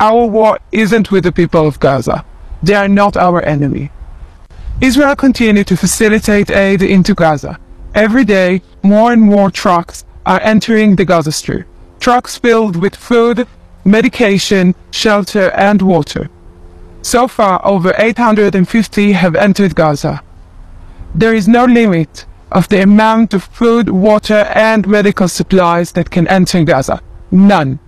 Our war isn't with the people of Gaza. They are not our enemy. Israel continues to facilitate aid into Gaza. Every day, more and more trucks are entering the Gaza Strip. Trucks filled with food, medication, shelter, and water. So far, over 850 have entered Gaza. There is no limit of the amount of food, water, and medical supplies that can enter Gaza. None.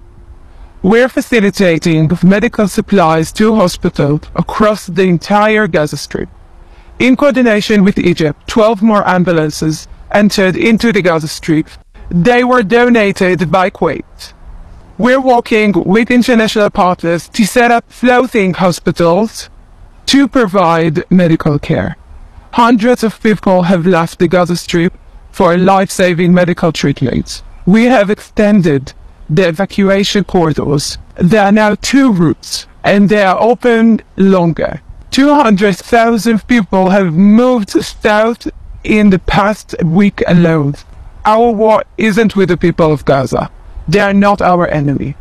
We're facilitating medical supplies to hospitals across the entire Gaza Strip. In coordination with Egypt, 12 more ambulances entered into the Gaza Strip. They were donated by Kuwait. We're working with international partners to set up floating hospitals to provide medical care. Hundreds of people have left the Gaza Strip for life-saving medical treatments. We have extended the evacuation corridors. There are now 2 routes, and they are open longer. 200,000 people have moved south in the past week alone. Our war isn't with the people of Gaza. They are not our enemy.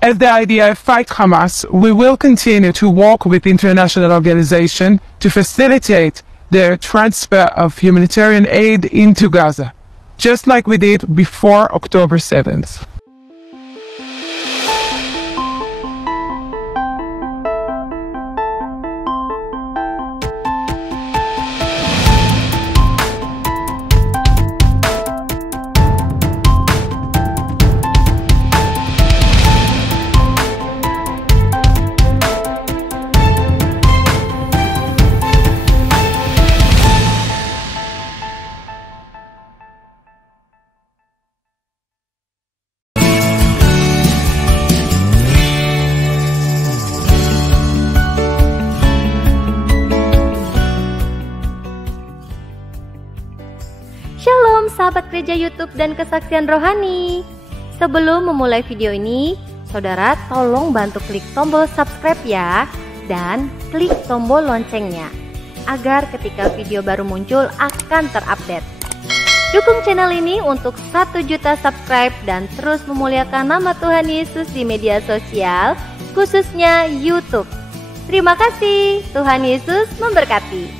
As the IDF fight Hamas, we will continue to work with international organizations to facilitate the transfer of humanitarian aid into Gaza, just like we did before October 7th. Shalom sahabat gereja YouTube dan kesaksian rohani. Sebelum memulai video ini, saudara tolong bantu klik tombol subscribe ya, dan klik tombol loncengnya agar ketika video baru muncul akan terupdate. Dukung channel ini untuk 1 juta subscribe dan terus memuliakan nama Tuhan Yesus di media sosial, khususnya YouTube. Terima kasih, Tuhan Yesus memberkati.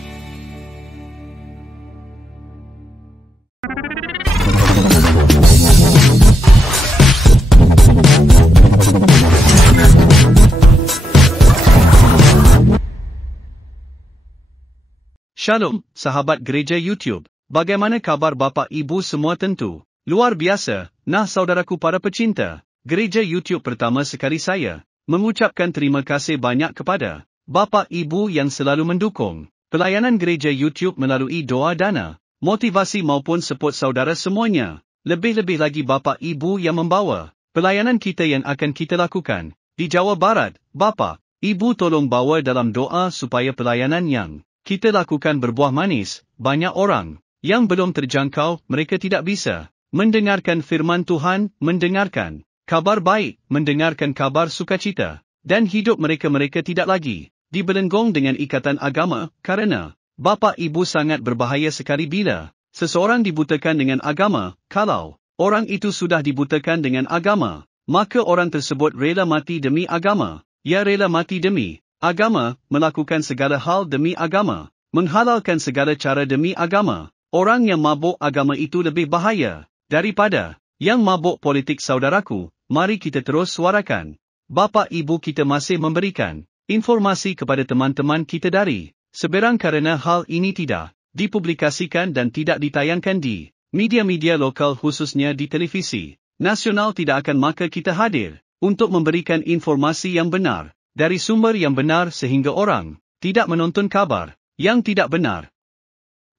Shalom, sahabat gereja YouTube. Bagaimana kabar Bapak Ibu semua tentu? Luar biasa. Nah saudaraku para pecinta, gereja YouTube pertama sekali saya mengucapkan terima kasih banyak kepada Bapak Ibu yang selalu mendukung pelayanan gereja YouTube melalui doa dana, motivasi maupun support saudara semuanya. Lebih-lebih lagi Bapak Ibu yang membawa pelayanan kita yang akan kita lakukan di Jawa Barat. Bapak Ibu tolong bawa dalam doa supaya pelayanan yang kita lakukan berbuah manis. Banyak orang yang belum terjangkau, mereka tidak bisa mendengarkan firman Tuhan, mendengarkan kabar baik, mendengarkan kabar sukacita, dan hidup mereka tidak lagi dibelenggung dengan ikatan agama, karena Bapak Ibu sangat berbahaya sekali bila seseorang dibutakan dengan agama. Kalau orang itu sudah dibutakan dengan agama, maka orang tersebut rela mati demi agama. Ia rela mati demi agama, melakukan segala hal demi agama, menghalalkan segala cara demi agama. Orang yang mabuk agama itu lebih bahaya daripada yang mabuk politik saudaraku. Mari kita terus suarakan. Bapak Ibu kita masih memberikan informasi kepada teman-teman kita dari seberang karena hal ini tidak dipublikasikan dan tidak ditayangkan di media-media lokal khususnya di televisi nasional tidak akan, maka kita hadir untuk memberikan informasi yang benar dari sumber yang benar sehingga orang tidak menonton kabar yang tidak benar.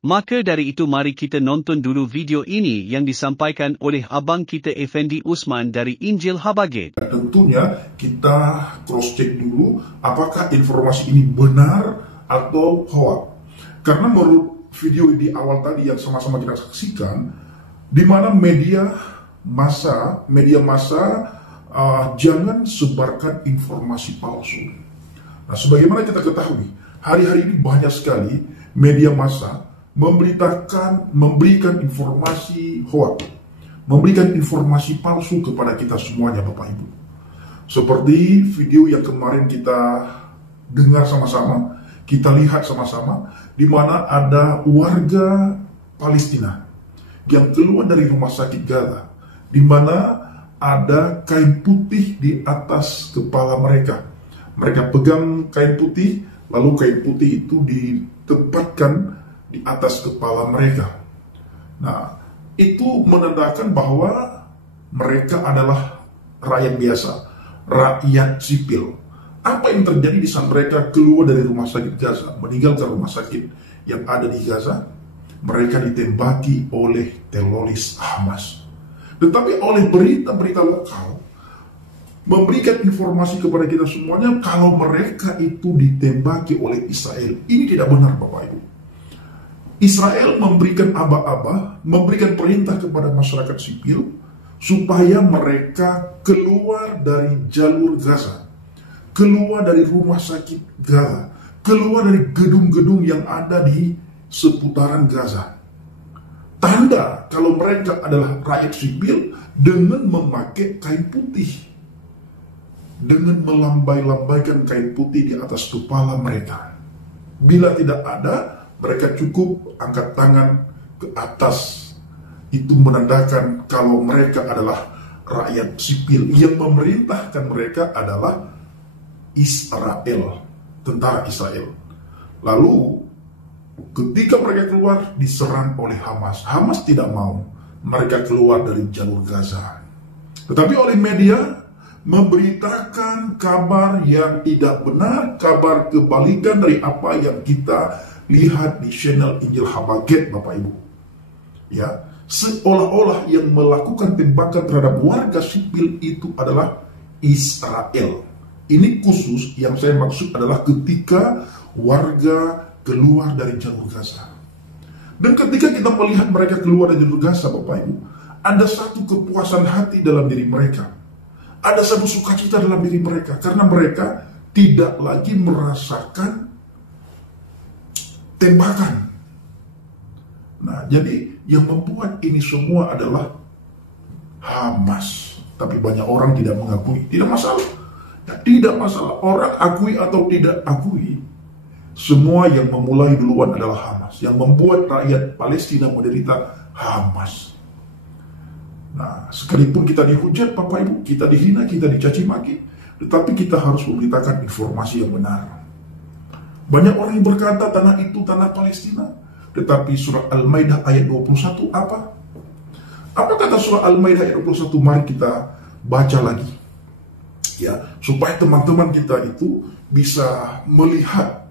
Maka dari itu mari kita nonton dulu video ini yang disampaikan oleh abang kita Effendi Usman dari Injil Habagate. Tentunya kita cross check dulu apakah informasi ini benar atau hoax. Karena menurut video di awal tadi yang sama-sama kita saksikan, di mana media massa jangan sebarkan informasi palsu. Nah, sebagaimana kita ketahui, hari-hari ini banyak sekali media massa memberikan informasi hoax, memberikan informasi palsu kepada kita semuanya, Bapak Ibu. Seperti video yang kemarin kita dengar sama-sama, kita lihat sama-sama, di mana ada warga Palestina yang keluar dari rumah sakit Gaza, di mana ada kain putih di atas kepala mereka. Mereka pegang kain putih, lalu kain putih itu ditempatkan di atas kepala mereka. Nah, itu menandakan bahwa mereka adalah rakyat biasa, rakyat sipil. Apa yang terjadi di saat mereka keluar dari rumah sakit Gaza, meninggalkan rumah sakit yang ada di Gaza? Mereka ditembaki oleh teroris Hamas. Tetapi oleh berita-berita lokal memberikan informasi kepada kita semuanya kalau mereka itu ditembaki oleh Israel. Ini tidak benar, Bapak Ibu. Israel memberikan aba-aba, memberikan perintah kepada masyarakat sipil supaya mereka keluar dari jalur Gaza, keluar dari rumah sakit Gaza, keluar dari gedung-gedung yang ada di seputaran Gaza. Tanda kalau mereka adalah rakyat sipil dengan memakai kain putih, dengan melambai-lambaikan kain putih di atas kepala mereka. Bila tidak ada, mereka cukup angkat tangan ke atas. Itu menandakan kalau mereka adalah rakyat sipil. Yang memerintahkan mereka adalah Israel, tentara Israel. Lalu ketika mereka keluar, diserang oleh Hamas. Hamas tidak mau mereka keluar dari jalur Gaza. Tetapi oleh media memberitakan kabar yang tidak benar, kabar kebalikan dari apa yang kita lihat di channel Injil Habaget, Bapak Ibu. Ya, seolah-olah yang melakukan tembakan terhadap warga sipil itu adalah Israel. Ini khusus yang saya maksud adalah ketika warga keluar dari jalur Gaza. Dan ketika kita melihat mereka keluar dari jalur Gaza, Bapak Ibu, ada satu kepuasan hati dalam diri mereka. Ada satu sukacita dalam diri mereka, karena mereka tidak lagi merasakan tembakan. Nah, jadi yang membuat ini semua adalah Hamas. Tapi banyak orang tidak mengakui. Tidak masalah. Ya, tidak masalah. Orang akui atau tidak akui, semua yang memulai duluan adalah Hamas. Yang membuat rakyat Palestina menderita Hamas. Nah, sekalipun kita dihujat, Bapak Ibu, kita dihina, kita dicaci maki, tetapi kita harus memberitakan informasi yang benar. Banyak orang yang berkata tanah itu tanah Palestina. Tetapi surat Al-Maidah ayat 21 apa? Apa kata surat Al-Maidah ayat 21? Mari kita baca lagi. Ya, supaya teman-teman kita itu bisa melihat,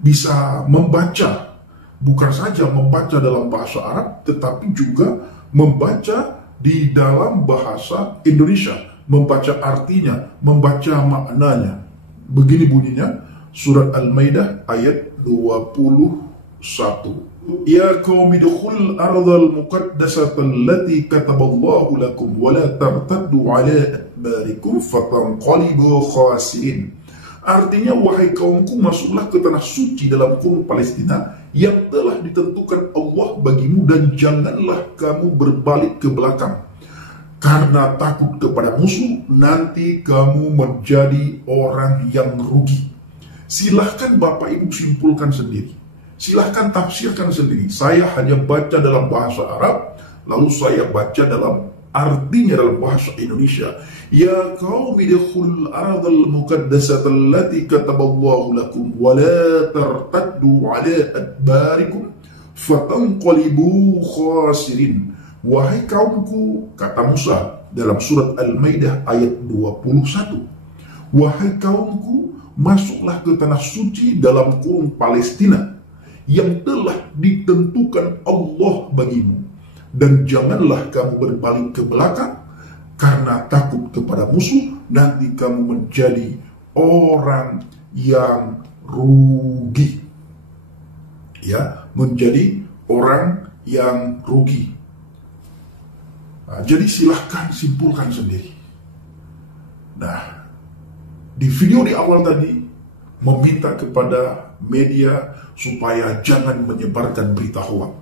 bisa membaca. Bukan saja membaca dalam bahasa Arab, tetapi juga membaca di dalam bahasa Indonesia. Membaca artinya, membaca maknanya. Begini bunyinya, surat Al-Maidah ayat 21. Ya qaumi dukhul ardhal muqaddasata allati kataballahu lakum wa la tartaddu ala adbarikum fatanqalibu khasirin. Artinya, wahai kaumku, masuklah ke tanah suci dalam kurung Palestina yang telah ditentukan Allah bagimu, dan janganlah kamu berbalik ke belakang karena takut kepada musuh, nanti kamu menjadi orang yang rugi. Silahkan Bapak Ibu simpulkan sendiri. Silahkan tafsirkan sendiri. Saya hanya baca dalam bahasa Arab, lalu saya baca dalam artinya dalam bahasa Indonesia. Ya qaumi dukhul ardhal muqaddasata allati kataballahu lakum wa la tartaddu ala adbarikum fatanqalibu khasirin. Wahai kaumku, kata Musa dalam surat Al-Maidah ayat 21. Wahai kaumku, masuklah ke tanah suci dalam kurung Palestina yang telah ditentukan Allah bagimu, dan janganlah kamu berbalik ke belakang karena takut kepada musuh, nanti kamu menjadi orang yang rugi. Ya, menjadi orang yang rugi. Nah, jadi silahkan simpulkan sendiri. Nah, di video di awal tadi meminta kepada media supaya jangan menyebarkan berita hoax,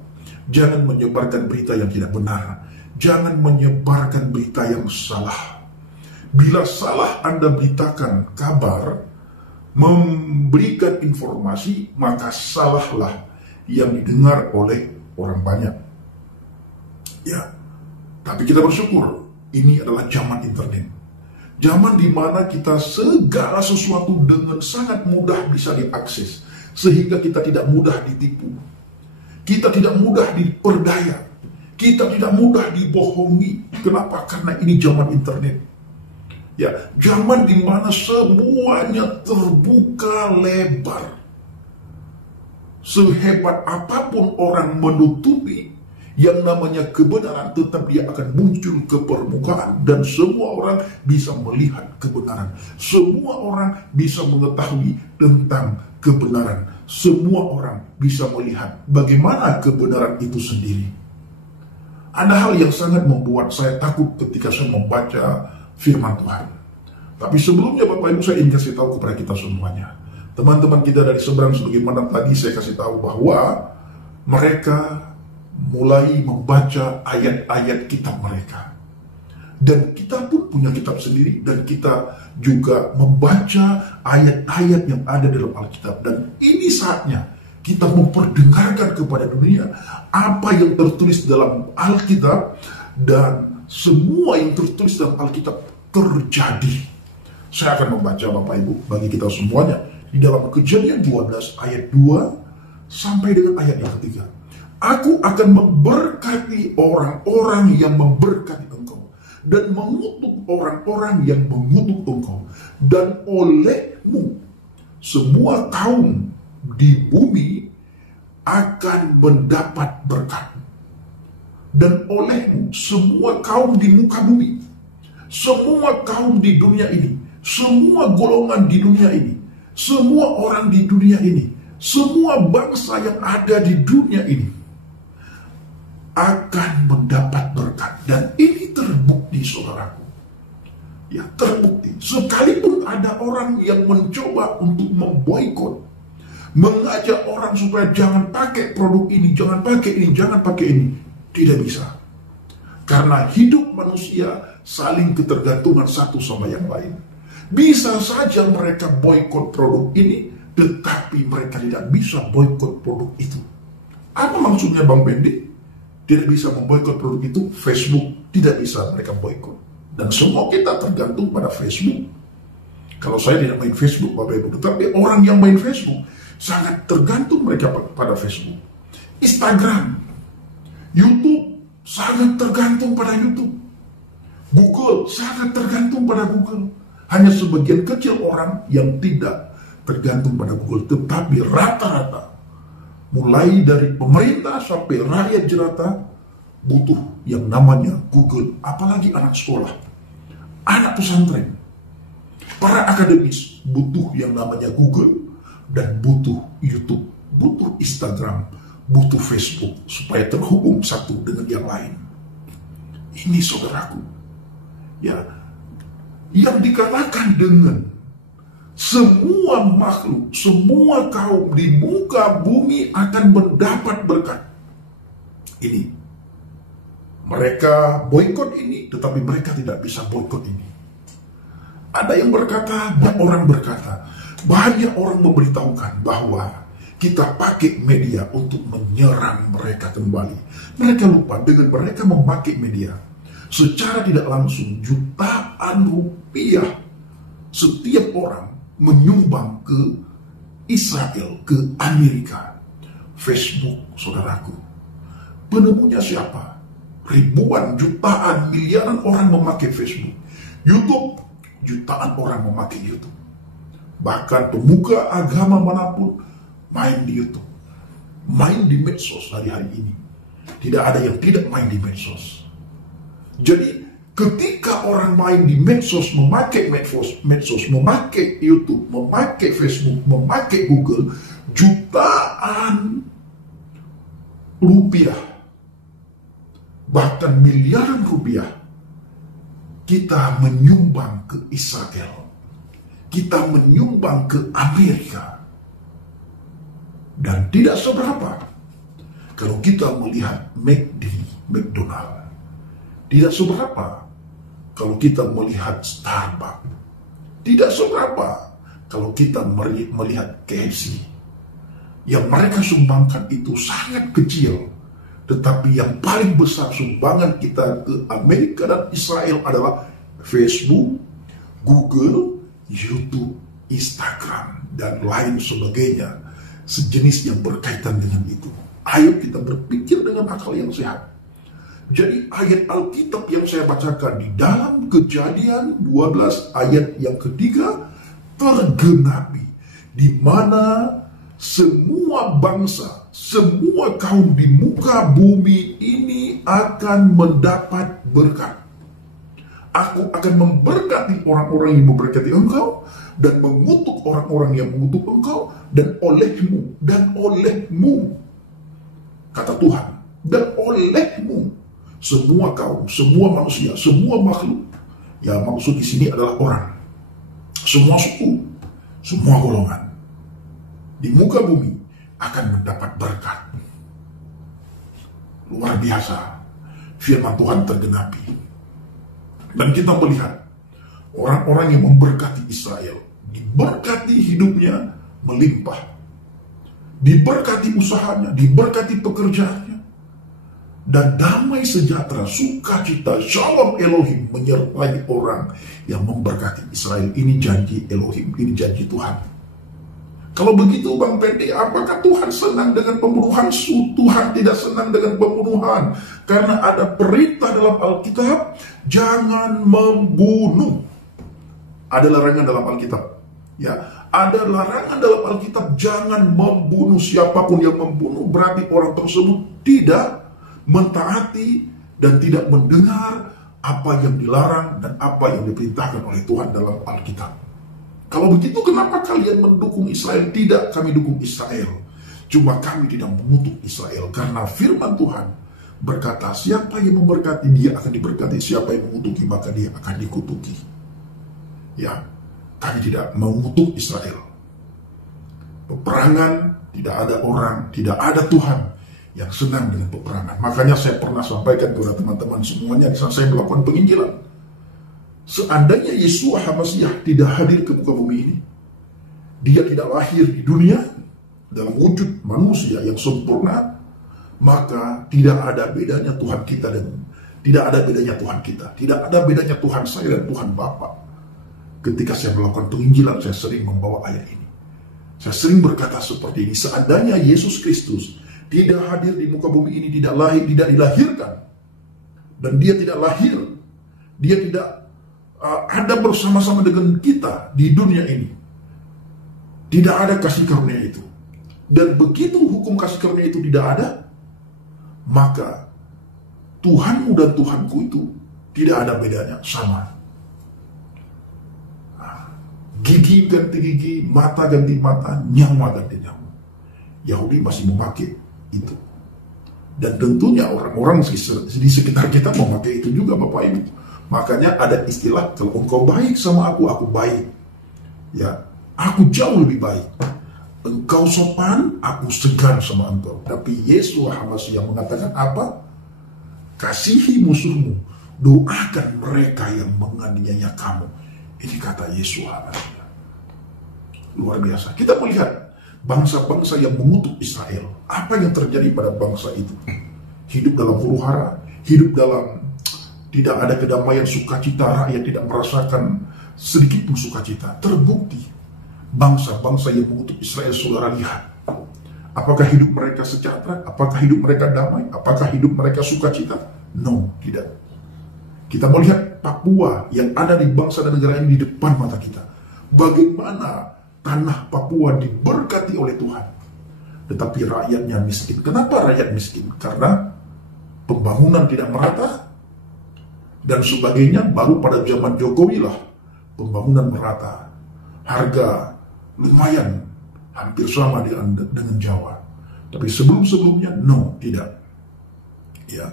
jangan menyebarkan berita yang tidak benar, jangan menyebarkan berita yang salah. Bila salah Anda beritakan kabar, memberikan informasi, maka salahlah yang didengar oleh orang banyak. Ya, tapi kita bersyukur ini adalah zaman internet. Zaman di mana kita segala sesuatu dengan sangat mudah bisa diakses, sehingga kita tidak mudah ditipu. Kita tidak mudah diperdaya. Kita tidak mudah dibohongi. Kenapa? Karena ini zaman internet. Ya, zaman di mana semuanya terbuka lebar. Sehebat apapun orang menutupi yang namanya kebenaran, tetap dia akan muncul ke permukaan dan semua orang bisa melihat kebenaran. Semua orang bisa mengetahui tentang kebenaran. Semua orang bisa melihat bagaimana kebenaran itu sendiri. Ada hal yang sangat membuat saya takut ketika saya membaca firman Tuhan. Tapi sebelumnya Bapak Ibu, saya ingin kasih tahu kepada kita semuanya. Teman-teman kita dari seberang, sebagaimana tadi saya kasih tahu bahwa mereka mulai membaca ayat-ayat kitab mereka. Dan kita pun punya kitab sendiri, dan kita juga membaca ayat-ayat yang ada dalam Alkitab. Dan ini saatnya kita memperdengarkan kepada dunia apa yang tertulis dalam Alkitab, dan semua yang tertulis dalam Alkitab terjadi. Saya akan membaca Bapak Ibu bagi kita semuanya di dalam Kejadian 12 ayat 2 sampai dengan ayat yang ketiga. Aku akan memberkati orang-orang yang memberkati engkau, dan mengutuk orang-orang yang mengutuk engkau, dan olehmu semua kaum di bumi akan mendapat berkat. Dan olehmu semua kaum di muka bumi, semua kaum di dunia ini, semua golongan di dunia ini, semua orang di dunia ini, semua bangsa yang ada di dunia ini akan mendapat berkat. Dan ini terbukti, saudaraku. Ya, terbukti. Sekalipun ada orang yang mencoba untuk memboikot, mengajak orang supaya jangan pakai produk ini, jangan pakai ini, jangan pakai ini, tidak bisa. Karena hidup manusia saling ketergantungan satu sama yang lain. Bisa saja mereka boikot produk ini, tetapi mereka tidak bisa boikot produk itu. Apa maksudnya Bang Bendi? Tidak bisa memboikot produk itu. Facebook tidak bisa mereka boikot. Dan semua kita tergantung pada Facebook. Kalau saya tidak main Facebook, Bapak Ibu, tetapi orang yang main Facebook sangat tergantung mereka pada Facebook. Instagram, YouTube sangat tergantung pada YouTube. Google sangat tergantung pada Google. Hanya sebagian kecil orang yang tidak tergantung pada Google, tetapi rata-rata mulai dari pemerintah sampai rakyat jelata butuh yang namanya Google. Apalagi anak sekolah, anak pesantren, para akademis butuh yang namanya Google, dan butuh YouTube, butuh Instagram, butuh Facebook, supaya terhubung satu dengan yang lain. Ini saudaraku, ya, yang dikatakan dengan semua makhluk, semua kaum di muka bumi akan mendapat berkat. Ini mereka boikot ini, tetapi mereka tidak bisa boikot ini. Ada yang berkata, banyak orang berkata, banyak orang memberitahukan bahwa kita pakai media untuk menyerang mereka kembali. Mereka lupa dengan mereka memakai media, secara tidak langsung jutaan rupiah setiap orang menyumbang ke Israel, ke Amerika. Facebook, saudaraku, penemunya siapa? Ribuan, jutaan, miliaran orang memakai Facebook. YouTube, jutaan orang memakai YouTube. Bahkan pemuka agama manapun main di YouTube, main di medsos hari-hari ini. Tidak ada yang tidak main di medsos. Jadi ketika orang main di medsos, memakai medsos, memakai YouTube, memakai Facebook, memakai Google, jutaan rupiah, bahkan miliaran rupiah, kita menyumbang ke Israel, kita menyumbang ke Amerika. Dan tidak seberapa kalau kita melihat McDonald, tidak seberapa kalau kita melihat Starbucks. Tidak seberapa kalau kita melihat KFC. Yang mereka sumbangkan itu sangat kecil. Tetapi yang paling besar sumbangan kita ke Amerika dan Israel adalah Facebook, Google, YouTube, Instagram, dan lain sebagainya. Sejenis yang berkaitan dengan itu. Ayo kita berpikir dengan akal yang sehat. Jadi ayat Alkitab yang saya bacakan di dalam Kejadian 12 ayat yang ketiga tergenapi, di mana semua bangsa, semua kaum di muka bumi ini akan mendapat berkat. Aku akan memberkati orang-orang yang memberkati engkau, dan mengutuk orang-orang yang mengutuk engkau, dan olehmu, kata Tuhan, dan olehmu, semua kaum, semua manusia, semua makhluk. Ya, maksud di sini adalah orang, semua suku, semua golongan di muka bumi akan mendapat berkat. Luar biasa, firman Tuhan tergenapi. Dan kita melihat orang-orang yang memberkati Israel, diberkati hidupnya melimpah, diberkati usahanya, diberkati pekerjaannya, dan damai sejahtera, sukacita, shalom Elohim menyertai orang yang memberkati Israel. Ini janji Elohim, ini janji Tuhan. Kalau begitu Bang Pendi, apakah Tuhan senang dengan pembunuhan? Tuhan tidak senang dengan pembunuhan. Karena ada perintah dalam Alkitab, jangan membunuh. Ada larangan dalam Alkitab. Ya, ada larangan dalam Alkitab, jangan membunuh. Siapapun yang membunuh berarti orang tersebut tidak mentaati dan tidak mendengar apa yang dilarang dan apa yang diperintahkan oleh Tuhan dalam Alkitab. Kalau begitu, kenapa kalian mendukung Israel? Tidak, kami dukung Israel. Cuma kami tidak mengutuk Israel. Karena firman Tuhan berkata, siapa yang memberkati dia akan diberkati, siapa yang mengutuki maka dia akan dikutuki. Ya, kami tidak mengutuk Israel. Peperangan, tidak ada orang, tidak ada Tuhan yang senang dengan peperangan. Makanya saya pernah sampaikan kepada teman-teman semuanya di saat saya melakukan penginjilan. Seandainya Yeshua HaMasiah tidak hadir ke muka bumi ini, dia tidak lahir di dunia dalam wujud manusia yang sempurna, maka tidak ada bedanya Tuhan kita dan tidak ada bedanya Tuhan kita, tidak ada bedanya Tuhan saya dan Tuhan Bapa. Ketika saya melakukan penginjilan, saya sering membawa ayat ini. Saya sering berkata seperti ini, seandainya Yesus Kristus tidak hadir di muka bumi ini, tidak lahir, tidak dilahirkan, dan dia tidak lahir, dia tidak ada bersama-sama dengan kita di dunia ini, tidak ada kasih karunia itu. Dan begitu hukum kasih karunia itu tidak ada, maka Tuhanmu dan Tuhanku itu tidak ada bedanya, sama. Gigi ganti gigi, mata ganti mata, nyawa ganti nyawa. Yahudi masih memakai itu. Dan tentunya orang-orang di sekitar kita memakai itu juga, Bapak Ibu. Makanya ada istilah, kalau engkau baik sama aku baik. Ya, aku jauh lebih baik. Engkau sopan, aku segan sama engkau. Tapi Yesus HaMasiah mengatakan apa? Kasihi musuhmu, doakan mereka yang menganiaya kamu. Ini kata Yesus HaMasiah. Luar biasa. Kita melihat bangsa-bangsa yang mengutuk Israel. Apa yang terjadi pada bangsa itu? Hidup dalam huru-hara, hidup dalam tidak ada kedamaian, sukacita, rakyat tidak merasakan sedikit pun sukacita. Terbukti bangsa-bangsa yang mengutuk Israel, saudara lihat. Apakah hidup mereka sejahtera? Apakah hidup mereka damai? Apakah hidup mereka sukacita? No, tidak. Kita melihat Papua yang ada di bangsa dan negara ini di depan mata kita. Bagaimana tanah Papua diberkati oleh Tuhan, tetapi rakyatnya miskin. Kenapa rakyat miskin? Karena pembangunan tidak merata dan sebagainya. Baru pada zaman Jokowi lah pembangunan merata, harga lumayan hampir sama dengan Jawa. Tapi sebelum-sebelumnya no, tidak. Ya,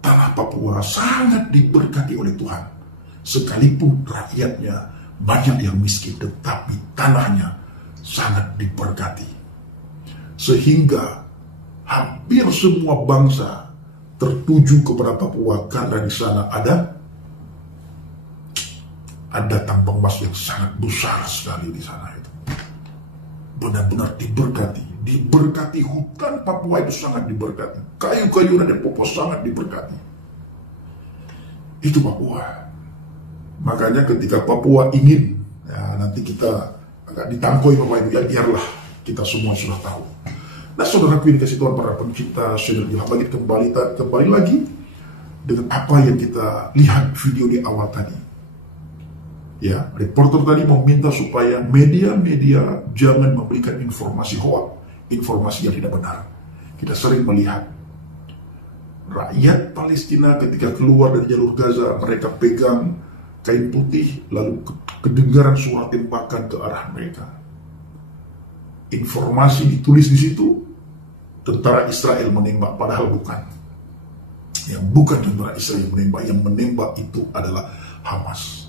tanah Papua sangat diberkati oleh Tuhan, sekalipun rakyatnya banyak yang miskin, tetapi tanahnya sangat diberkati. Sehingga hampir semua bangsa tertuju kepada Papua karena di sana ada ada tambang emas yang sangat besar sekali di sana itu. Benar-benar diberkati hutan Papua itu sangat diberkati, kayu-kayuran dan Papua sangat diberkati. Itu Papua. Makanya ketika Papua ingin, ya nanti kita agak ditangkoi Bapak Ibu, ya biarlah kita semua sudah tahu. Nah saudaraku yang kasih Tuhan, para pencipta channel Ilham Bangkit kembali lagi dengan apa yang kita lihat video di awal tadi. Ya, reporter tadi meminta supaya media-media jangan memberikan informasi hoax, informasi yang tidak benar. Kita sering melihat rakyat Palestina ketika keluar dari jalur Gaza, mereka pegang kain putih, lalu kedengaran suara tembakan ke arah mereka. Informasi ditulis di situ, tentara Israel menembak, padahal bukan. Yang bukan tentara Israel yang menembak itu adalah Hamas.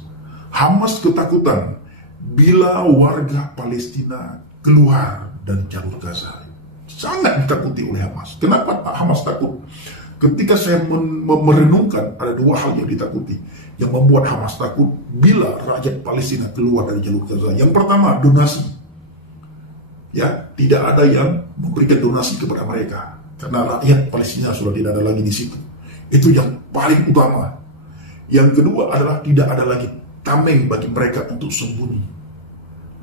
Hamas ketakutan bila warga Palestina keluar dari jalur Gaza. Sangat ditakuti oleh Hamas. Kenapa Hamas takut? Ketika saya merenungkan, ada dua hal yang ditakuti, yang membuat Hamas takut bila rakyat Palestina keluar dari jalur Gaza. Yang pertama, donasi. Ya, tidak ada yang memberikan donasi kepada mereka karena rakyat Palestina sudah tidak ada lagi di situ. Itu yang paling utama. Yang kedua adalah tidak ada lagi tameng bagi mereka untuk sembunyi.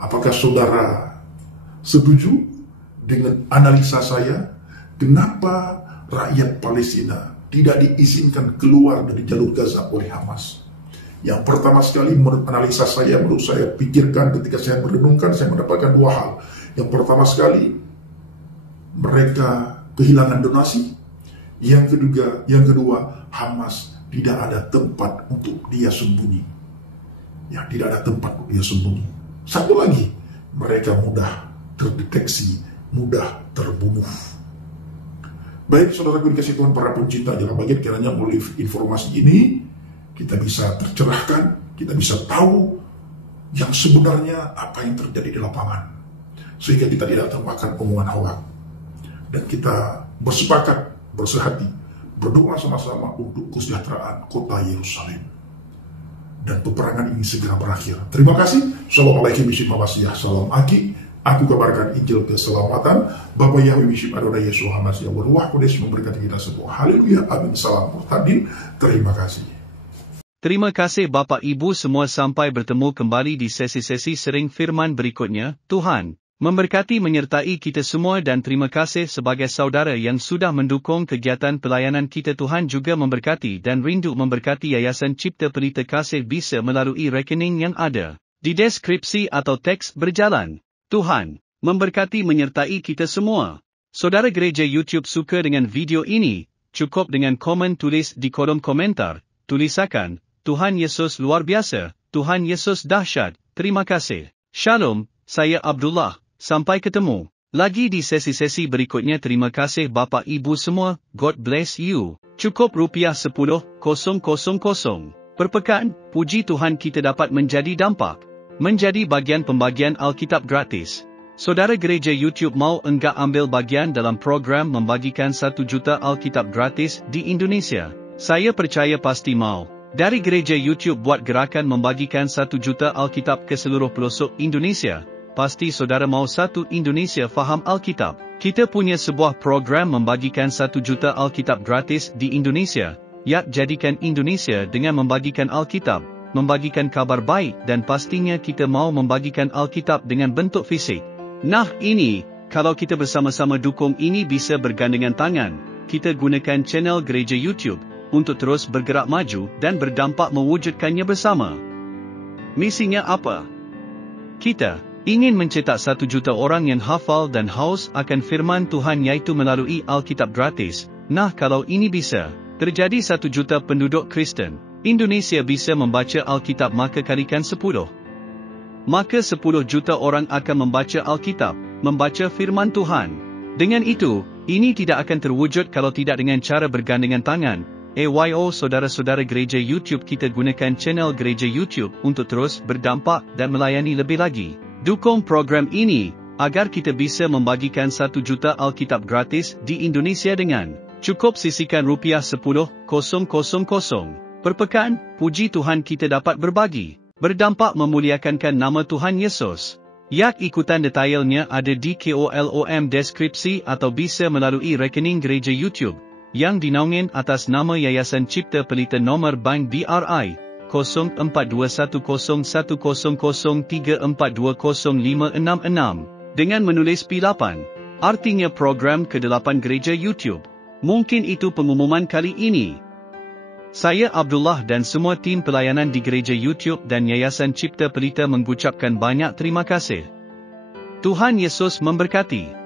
Apakah saudara setuju dengan analisa saya? Kenapa rakyat Palestina tidak diizinkan keluar dari jalur Gaza oleh Hamas? Yang pertama sekali, menurut analisa saya, menurut saya pikirkan ketika saya merenungkan, saya mendapatkan dua hal. Yang pertama sekali, mereka kehilangan donasi. Yang kedua, Hamas tidak ada tempat untuk dia sembunyi. Ya, tidak ada tempat untuk dia sembunyi. Satu lagi, mereka mudah terdeteksi, mudah terbunuh. Baik, saudaraku dikasih Tuhan, para pencinta Ilham Bangkit, kiranya melalui informasi ini kita bisa tercerahkan, kita bisa tahu yang sebenarnya apa yang terjadi di lapangan, sehingga kita tidak termakan omongan hoax. Dan kita bersepakat, bersehati, berdoa sama-sama untuk kesejahteraan kota Yerusalem. Dan peperangan ini segera berakhir. Terima kasih. Assalamualaikum warahmatullahi wabarakatuh. Salam Aki. Aku kabarkan Injil keselamatan. Bapak Yahweh Mishim Adonai Yesus Hamasi yang berruah kudus memberkati kita semua. Haleluya. Amin. Salam murtadin. Terima kasih. Terima kasih Bapak Ibu semua, sampai bertemu kembali di sesi-sesi sering firman berikutnya. Tuhan memberkati menyertai kita semua dan terima kasih sebagai saudara yang sudah mendukung kegiatan pelayanan kita. Tuhan juga memberkati dan rindu memberkati Yayasan Cipta Pelita Kasih bisa melalui rekening yang ada di deskripsi atau teks berjalan. Tuhan memberkati menyertai kita semua. Saudara gereja YouTube suka dengan video ini, cukup dengan komen tulis di kolom komentar, tulisakan, Tuhan Yesus luar biasa, Tuhan Yesus dahsyat, terima kasih. Shalom, saya Abdullah, sampai ketemu lagi di sesi-sesi berikutnya. Terima kasih Bapak Ibu semua, God bless you. Cukup rupiah 10,000 per pekan, puji Tuhan kita dapat menjadi dampak, menjadi bagian pembagian Alkitab gratis. Saudara gereja YouTube mau enggak ambil bagian dalam program membagikan 1 juta Alkitab gratis di Indonesia? Saya percaya pasti mau. Dari gereja YouTube buat gerakan membagikan 1 juta Alkitab ke seluruh pelosok Indonesia. Pasti saudara mau satu Indonesia faham Alkitab. Kita punya sebuah program membagikan 1 juta Alkitab gratis di Indonesia. Yap, jadikan Indonesia dengan membagikan Alkitab, membagikan kabar baik, dan pastinya kita mau membagikan Alkitab dengan bentuk fisik. Nah ini, kalau kita bersama-sama dukung ini bisa bergandengan tangan, kita gunakan channel gereja YouTube untuk terus bergerak maju dan berdampak mewujudkannya bersama. Misinya apa? Kita ingin mencetak 1 juta orang yang hafal dan haus akan firman Tuhan, yaitu melalui Alkitab gratis. Nah kalau ini bisa terjadi, 1 juta penduduk Kristen Indonesia bisa membaca Alkitab, maka kalikan 10. Maka 10 juta orang akan membaca Alkitab, membaca firman Tuhan. Dengan itu, ini tidak akan terwujud kalau tidak dengan cara bergandengan tangan. Saudara-saudara gereja YouTube, kita gunakan channel gereja YouTube untuk terus berdampak dan melayani lebih lagi. Dukung program ini, agar kita bisa membagikan 1 juta Alkitab gratis di Indonesia dengan cukup sisihkan rupiah 10,000 per pekan. Puji Tuhan kita dapat berbagi. berdampak memuliakan nama Tuhan Yesus. Yak ikutan detailnya ada di kolom deskripsi atau bisa melalui rekening gereja YouTube yang dinaungin atas nama Yayasan Cipta Pelita nomor bank BRI 04211003420566 dengan menulis P8, artinya program ke-8 gereja YouTube. Mungkin itu pengumuman kali ini. Saya Abdullah dan semua tim pelayanan di gereja YouTube dan Yayasan Cipta Pelita mengucapkan banyak terima kasih. Tuhan Yesus memberkati.